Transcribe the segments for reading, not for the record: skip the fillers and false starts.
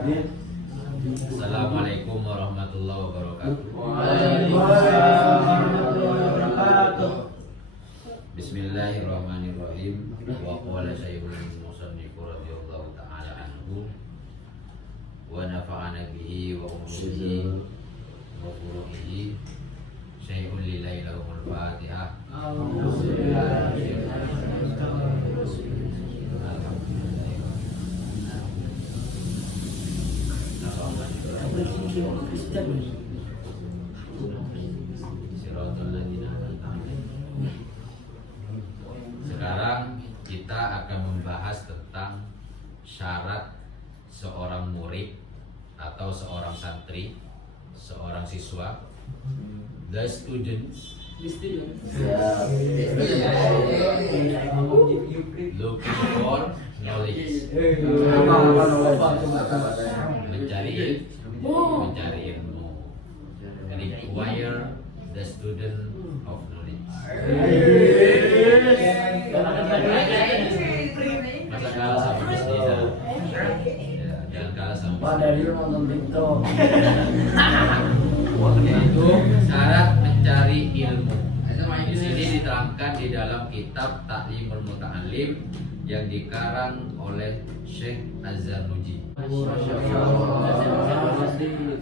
Assalamualaikum warahmatullahi wabarakatuh. Bismillahirrahmanirrahim. Wa qala sayyidul musannif radhiyallahu ta'ala anhu wa nafa'ana bihi wa umumihi wa furu'ihi syai'un lillahi lahumul fatihah. Sekarang kita akan membahas tentang syarat seorang murid atau seorang santri, seorang siswa, the student looking for knowledge, mencari ilmu, require the student of knowledge. Masa kalah sama Mustina, jangan kalah sama itu syarat mencari ilmu. Di sini diterangkan di dalam kitab Ta'limul Muta'allim yang dikarang oleh Syekh Az-Zarnuji.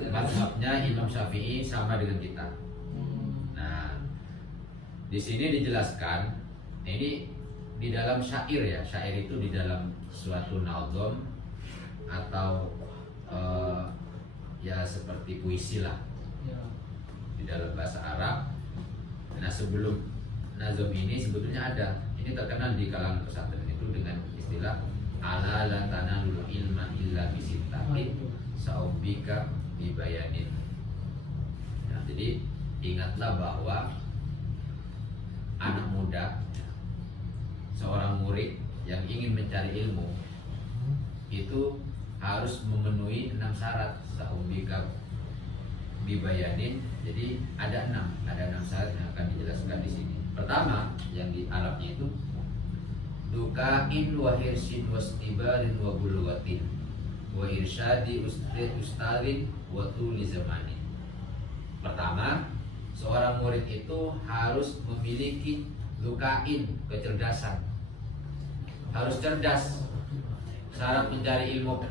Mazhabnya Imam Syafi'i sama dengan kita. Nah, di sini dijelaskan, ini di dalam syair ya. Syair itu di dalam suatu nazom atau ya seperti puisi lah di dalam bahasa Arab. Nah, sebelum nazom ini sebetulnya ada. Ini terkenal di kalangan pesantren itu dengan istilah ala la tanalul ilma illa bisittatin sa'ubika bibayanin. Nah, jadi ingatlah bahwa anak muda, seorang murid yang ingin mencari ilmu itu harus memenuhi 6 syarat sa'ubika bibayanin. Jadi ada 6 syarat yang akan dijelaskan di sini. Pertama, yang di Arabnya itu dukain wa hirsin wastibarin wa bulughatin wa irsyadi ustadin wa tuli zamani. Pertama, seorang murid itu harus memiliki dukain, kecerdasan. Harus cerdas. Syarat mencari ilmu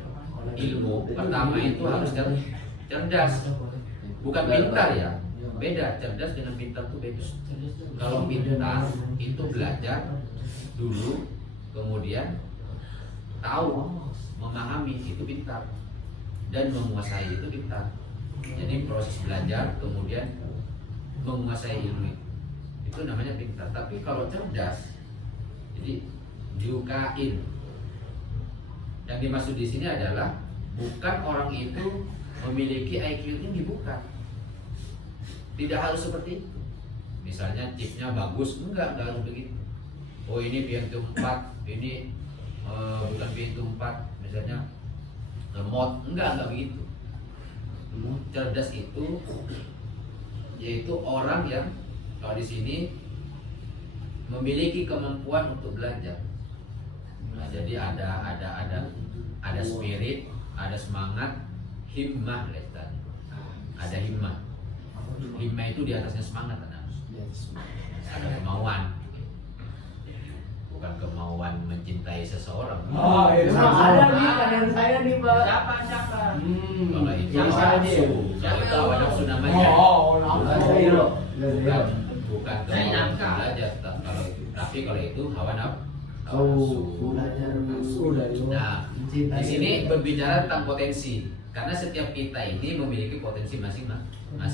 pertama itu harus cerdas. Bukan pintar ya. Beda, cerdas dengan pintar itu beda. Kalau pintar itu belajar dulu, kemudian tahu, memahami, itu pintar. Dan menguasai itu pintar. Jadi proses belajar kemudian menguasai ilmu itu namanya pintar. Tapi kalau cerdas, jadi jukain. Yang dimaksud di sini adalah bukan orang itu memiliki IQ tinggi, bukan. Tidak harus seperti itu. Misalnya chipnya bagus, enggak harus begitu. Oh ini pintu 4, ini bukan pintu 4, misalnya remote, enggak begitu. Cerdas itu yaitu orang yang kalau di sini memiliki kemampuan untuk belajar. Nah, jadi ada spirit, ada semangat, himmah lesanya. Ada himmah. Himmah itu di atasnya semangat, ada kemauan. Bukan kemauan mencintai seseorang. Oh, itu ada nih kanan saya nih, Pak. Siapa? Kalau itu nafsu. Kalau itu hawa nafsu namanya. Bukan kemauan belajar. Tapi kalau itu hawa nafsu. Nah, di sini berbicara tentang potensi. Karena setiap kita ini memiliki potensi masing-masing. Nah,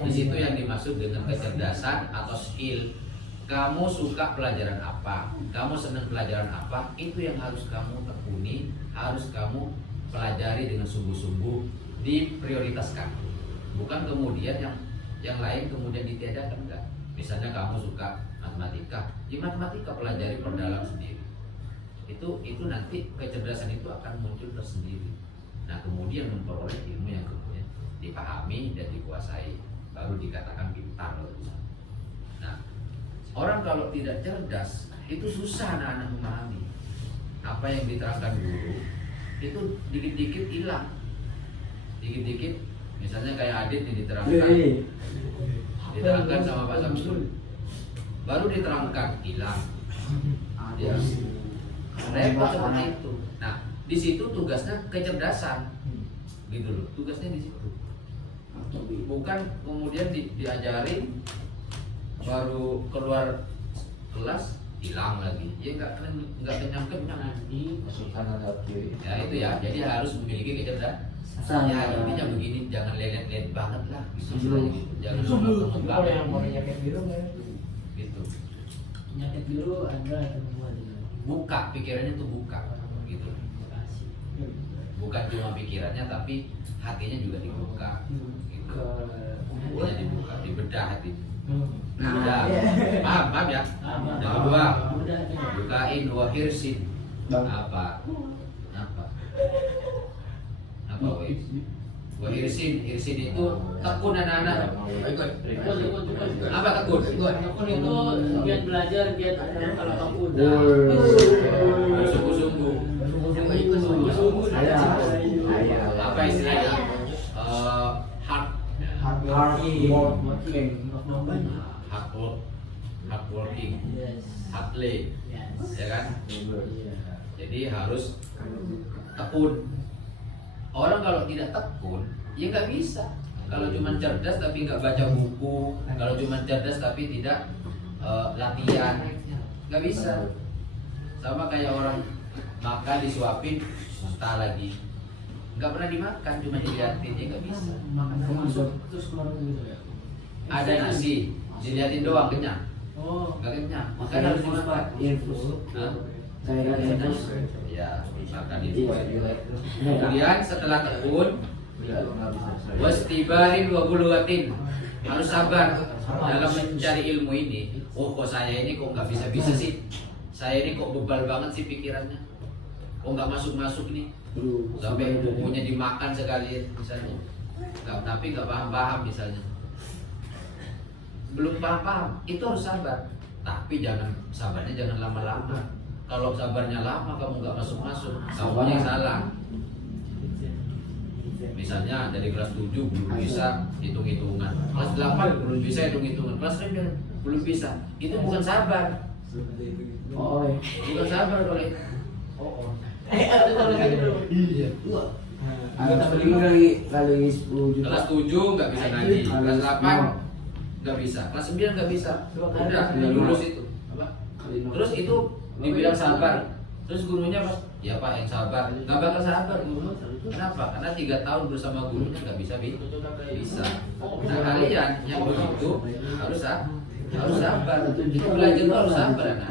di situ yang dimaksud dengan kecerdasan atau skill. Kamu suka pelajaran apa? Kamu senang pelajaran apa? Itu yang harus kamu tekuni, harus kamu pelajari dengan sungguh-sungguh, diprioritaskan. Bukan kemudian yang lain kemudian ditiadakan, enggak. Misalnya kamu suka matematika, ya matematika pelajari perdalam sendiri. Itu nanti kecerdasan itu akan muncul tersendiri. Nah, kemudian memperoleh ilmu yang kemudian dipahami dan dikuasai, baru dikatakan pintar. Nah, orang kalau tidak cerdas itu susah anak-anak memahami apa yang diterangkan guru, itu dikit-dikit hilang. dikit-dikit, misalnya kayak Adit nih diterangkan sama Pak Samsul, baru diterangkan hilang, ya repot seperti itu. Nah di situ tugasnya kecerdasan, gitu loh, tugasnya di situ, bukan kemudian diajarin baru keluar kelas hilang lagi, ya nggak kenyang ya itu ya. Jadi harus memiliki kecerdasan, ya intinya begini, jangan lelet banget lah gitu. Jangan Kalau yang mau jaket biru kan gitu, jaket biru ada teman buka pikirannya tuh, buka gitu, bukan cuma pikirannya tapi hatinya juga dibuka gitu. Hatinya dibuka, dibedah hati. Nah, paham ya. Yang kedua, bukain wahirsin. Apa? Wahirsin, hirsin itu tekun anak-anak. Apa tekun? Tekun itu giat belajar, giat kalau tekun. Sungguh-sungguh. Apa istilahnya? Hard working, hardly, ya kan? Jadi harus tekun. Orang kalau tidak tekun, ya nggak bisa. Kalau cuma cerdas tapi nggak baca buku, kalau cuma cerdas tapi tidak latihan, nggak bisa. Sama kayak orang makan disuapin, muntah lagi, nggak pernah dimakan, cuma dilihatin, ya nggak bisa. Ada nasi, dilihatin doang kenyang, nggak kenyang, makanya harus dimakan. Ya, makan itu. Kemudian setelah tekun, wastibarin wa buluwatin, harus sabar dalam mencari ilmu ini. Oh, kok saya ini kok nggak bisa sih? Saya ini kok bebal banget sih pikirannya? Kok nggak masuk nih? Sampai bukunya dimakan sekalian misalnya. Tapi nggak paham misalnya. Belum paham, itu harus sabar. Tapi sabarnya jangan lama-lama. Kalau sabarnya lama kamu nggak masuk, kamu yang salah. Misalnya dari kelas 7 belum bisa hitung-hitungan, kelas 8 belum bisa hitung-hitungan, kelas 9 belum bisa. Itu bukan sabar. Bukan sabar kalau itu. Kelas 7 nggak bisa ngaji, kelas 8 nggak bisa, kelas 9 nggak bisa. Udah lulus itu. Terus itu dibilang sabar, terus gurunya pas, ya Pak yang sabar, nggak bakal sabar guru. Kenapa? Karena 3 tahun bersama gurunya nggak bisa. Nah kalian yang begitu harus sabar. Itu belajar itu harus sabar. Nah,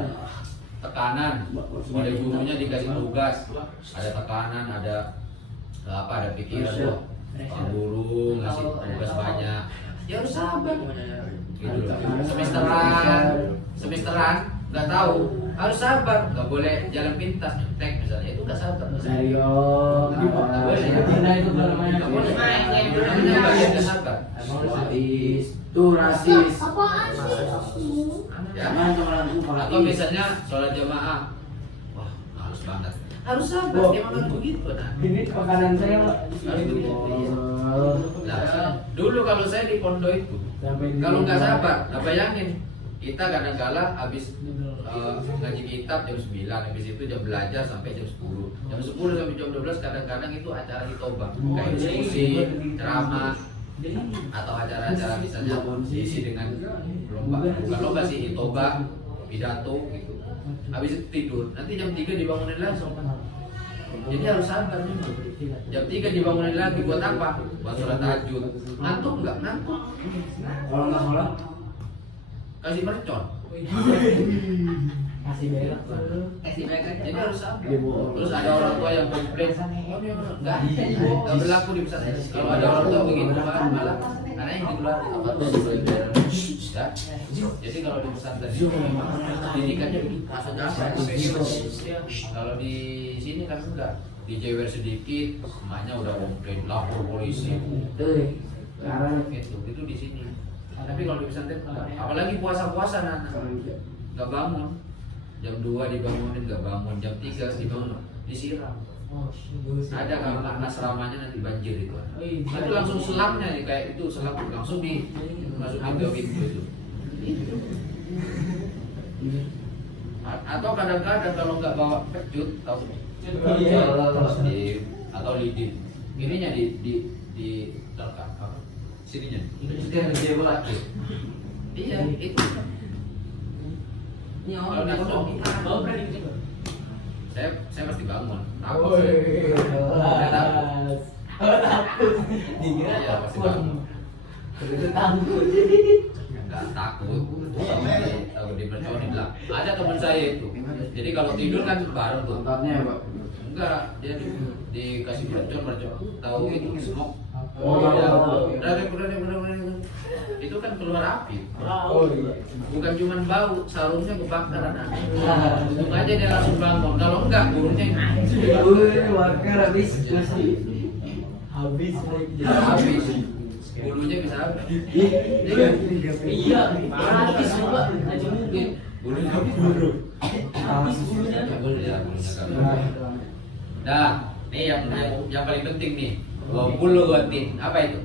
tekanan oleh gurunya dikasih tugas, ada tekanan, ada pikiran tuh, guru ngasih tugas banyak, ya harus sabar. Gitu loh. Semesteran nggak tahu, harus sabar, nggak boleh jalan pintas nyontek misalnya, itu nggak sabar. Nggak boleh. Nggak boleh. Itu namanya bagian nggak sabar. Itu rasis. Ya. Atau misalnya sholat jamaah, wah harus banget, harus sabar. Emang harus begitu. Nah, Ini makanan saya harus begitu. Nah, dulu kalau saya di pondok itu, kalau nggak sabar, nah bayangin kita kadang-kala habis ngaji kitab jam 9, habis itu jam belajar sampai jam 10. Jam 10 sampai jam 12 kadang-kadang itu acara hitobah, kayak diskusi, ceramah, atau acara-acara misalnya diisi dengan bukan lomba sih, hitobah, pidato gitu. Habis itu tidur, nanti jam 3 dibangunin lagi. Jadi harus sabar memang. Jam 3 dibangunin lagi buat apa? Buat sholat tahajud. Ngantuk nggak? Ngantuk. Kalau nggak sholat, Kasih mercon. kasih berak. Jadi harus sabar. Terus ada orang tua yang komplain, nggak berlaku di pesantren. Kalau ada orang tua begitu malah karena yang dikeluarin apa tuh? Ya. Jadi kalau di pesantren pendidikannya begitu. Kalau di sini kan enggak, dijewer sedikit, emaknya udah komplain, lapor polisi. Itu di sini. Tapi kalau di pesantren enggak. Apalagi puasa-puasa nggak bangun. Jam 2 dibangunin nggak bangun, jam 3 dibangun, disiram. Ada kalau karena asramanya nanti banjir itu. Oh, iya. Itu langsung selapnya nih kayak itu selap langsung dimasukin ke pintu itu. Atau kadang-kadang kalau nggak bawa pecut tahu terus di atau lidi ininya di terkam apa sininya itu yang jebak iya itu kalau langsung Bawa berani gitu. saya pasti bangun takut saya takut iya pasti bangun nggak takut takut dipercaya bilang ada teman saya itu jadi kalau tidur kan bareng tuh Contohnya Pak. enggak dia dikasih mercon tahu itu smoke Oh, iya. iya. Itu kan keluar api Oh iya. bukan cuma bau sarungnya kebakaran untung aja dia langsung bangun kalau enggak burungnya Warga habis habis bulunya bisa habis Iya, habis coba aja mungkin. bulunya habis Habis bulunya. ya bulunya habis dah nih yang paling penting nih bulu gotin apa itu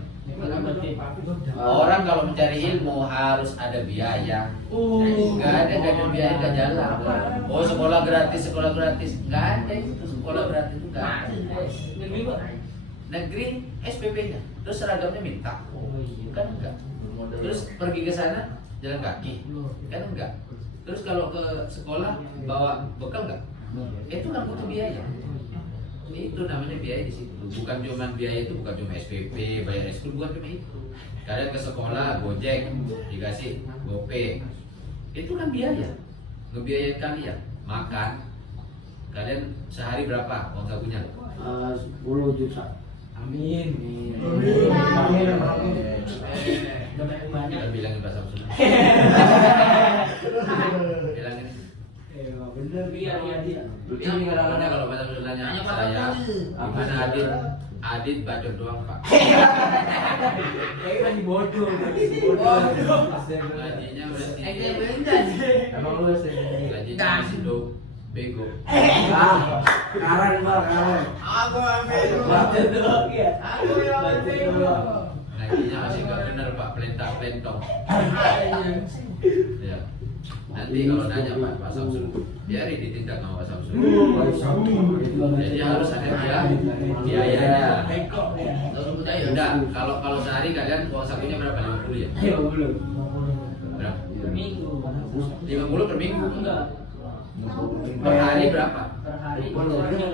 orang kalau mencari ilmu harus ada biaya nggak ada biaya nggak jalan oh sekolah gratis nggak ada itu sekolah gratis itu nggak ada Negeri Pak. negeri SPP-nya terus seragamnya minta kan enggak terus pergi ke sana jalan kaki kan enggak terus kalau ke sekolah bawa bekal enggak itu kan butuh biaya itu namanya biaya di situ bukan cuma biaya itu bukan cuma SPP bayar SPP bukan cuma itu kalian ke sekolah gojek dikasih GoPay itu kan biaya ngebiayain kalian makan kalian sehari berapa uang sakunya 10 juta. Amin. kita bilangin bahasa Sunda bilangin Iya, iya. Ini Karena kalau bahasa Sundanya saya gimana Adit bacot doang Pak gajinya berarti Emang lu sih. gajinya masih do bego Karen Pak, karen. gajinya masih gak bener Pak pelentang-pelentong ya nanti kalau nanya Pak Samsul biarin ditindak sama Pak Samsul jadi harus ada biayanya udah kalau sehari kalian uang sakunya berapa 50 ya berapa Minggu. 50 per minggu Enggak. per hari berapa Per hari 400.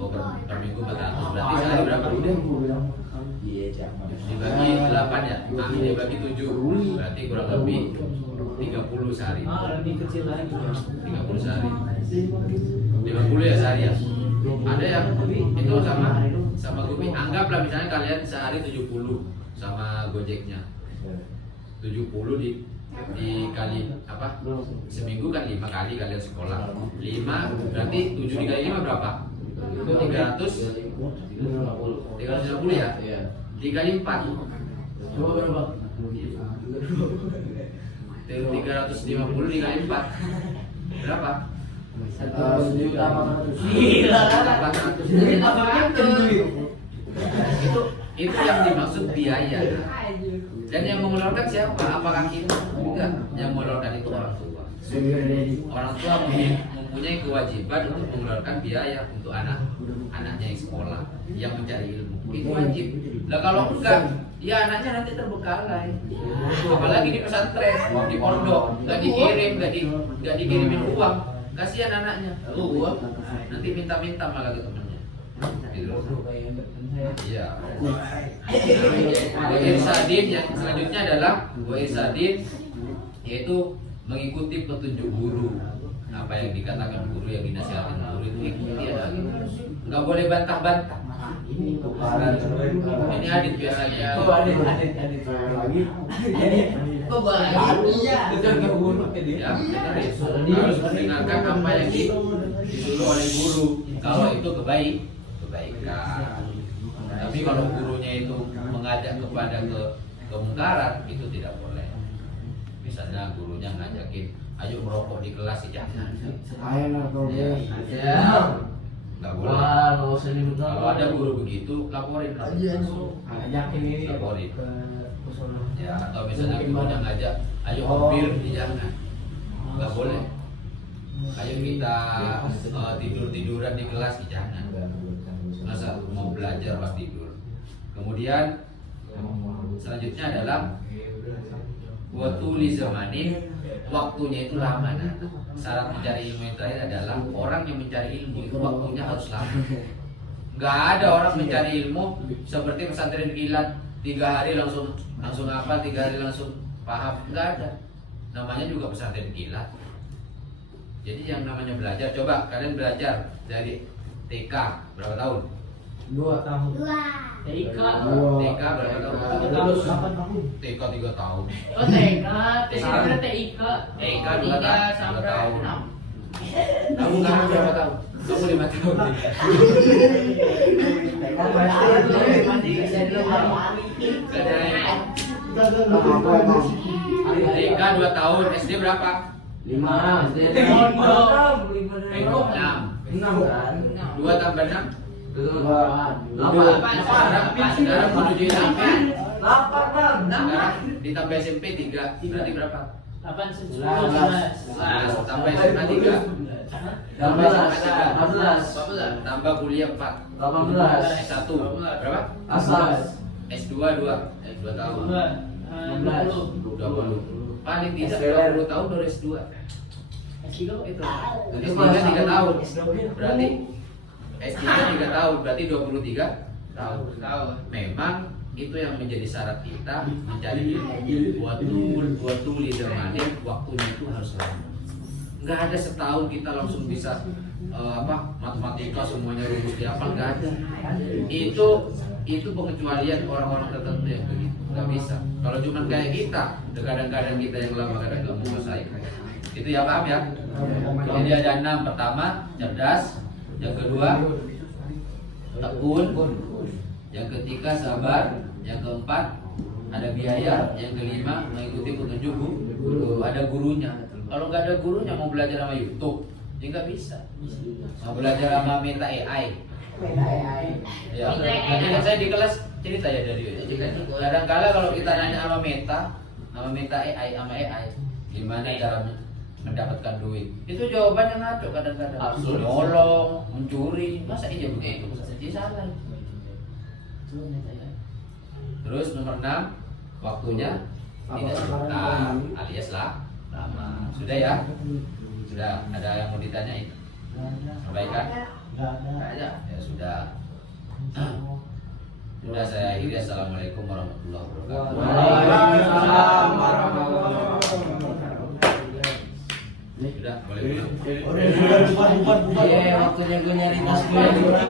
oh per minggu 400 berarti sehari berapa dibagi 8 ya dibagi 7 berarti kurang lebih 30 sehari Lebih kecil lagi. 30 sehari 50 ya sehari ya ada yang itu sama Gobi anggaplah misalnya kalian sehari 70 sama Gojeknya 70 dikali apa seminggu kan 5 kali kalian sekolah 5 berarti 7 dikali 5 berapa 350 ya dikali 4 Coba berapa? 350 dikali 4 berapa? 1.400.000. Gila. 800. Jadi apa duit? Itu yang dimaksud biaya. Dan yang mengeluarkan siapa? Apakah kita? Enggak. Yang mengeluarkan itu orang tua. Orang tua mempunyai kewajiban untuk mengeluarkan biaya untuk anaknya yang sekolah, yang mencari ilmu. Itu wajib. Lah kalau enggak, ya anaknya nanti terbengkalai. Apalagi di pesantren, di pondok, nggak dikirim, nggak dikirimin uang. Kasihan anaknya. Tuh uang, nanti minta-minta malah ke temennya. Gitu. Iya. Irsadin yang selanjutnya adalah irsadin, yaitu mengikuti petunjuk guru. Apa yang dikatakan guru, yang dinasihatin guru itu ikuti ya. Nggak boleh bantah-bantah. Ini Adit biasanya. Kok banyak? Ya, harus mendengarkan apa yang disuruh oleh guru. Kalau itu kebaikan. Tapi kalau gurunya itu mengajak kepada kemungkaran, itu tidak boleh. Misalnya gurunya ngajakin, ayo merokok di kelas, jangan. Ayo narkoba. Ya. Nggak boleh. Wah, nggak usah nyebut nama. Kalau ada guru begitu, laporin langsung. Ajakin ini Laporin. ke musola. Ya, atau misalnya Mungkin gurunya bareng. ngajak, ayo Oh. hampir, jangan. Nggak boleh. Ayo kita tidur-tiduran di kelas, jangan. Masa mau belajar pas tidur. Kemudian selanjutnya adalah watuli zamanin, waktunya itu lama. Nah, syarat mencari ilmu yang terakhir adalah orang yang mencari ilmu itu waktunya harus lama. Nggak ada orang mencari ilmu seperti pesantren kilat 3 hari langsung apa, 3 hari langsung paham. Nggak ada. Namanya juga pesantren kilat. Jadi yang namanya belajar, coba kalian belajar dari TK berapa tahun? 2 tahun. TK. TK berapa tahun? 8 tahun. TK 3 tahun. Oh TK, TK, TIK. TK 2 tahun. Sampai 6. Kamu berapa tahun? Kamu 5 tahun. TK 2 tahun, SD berapa? 5. Pondok. 6. 6 kan? 2 tambah 6. 8. Sekarang menuju SMP. 8. Sekarang ditambah SMP 3. Berarti berapa? 8, 10, 11. Tambah SMA 3. 16. Tambah kuliah 4. 18. S1 berapa? Asas. S2 2 tahun. 20. 20. Paling tidak SDR. 20 tahun baru S2. S3 itu. S3 3 tahun. Berarti S3 3 tahun, berarti 23 tahun. Memang itu yang menjadi syarat kita mencari ilmu. Waktu lidamanin, waktunya itu harus lama. Nggak ada setahun kita langsung bisa matematika semuanya rumus dihafal, nggak ada. Itu pengecualian orang-orang tertentu yang begitu, nggak bisa. Kalau cuma kayak kita, kadang-kadang kita yang lama kadang nggak menguasai. Itu ya, paham ya? Jadi ada 6. Pertama cerdas, yang kedua tekun, yang ketiga sabar, yang keempat ada biaya, yang kelima mengikuti petunjuk guru, ada gurunya. Kalau nggak ada gurunya mau belajar sama YouTube, ya nggak bisa. Mau belajar sama Meta AI. Ya, jadi kan saya di kelas cerita ya dari kadang-kala kalau kita nanya sama Meta AI, gimana cara mendapatkan duit, itu jawabannya ngaco kadang-kadang. Nolong, mencuri, masa iya begitu? Jadi salah. Terus nomor 6, waktunya tidak sebentar alias lama. Sudah ya? Sudah, ada yang mau ditanyain? Sampaikan? Ya sudah. Sudah, saya akhiri. Assalamualaikum warahmatullahi wabarakatuh. Waalaikumsalam warahmatullahi wabarakatuh. Sudah, boleh pulang. Iya, waktunya gue nyari tas gue.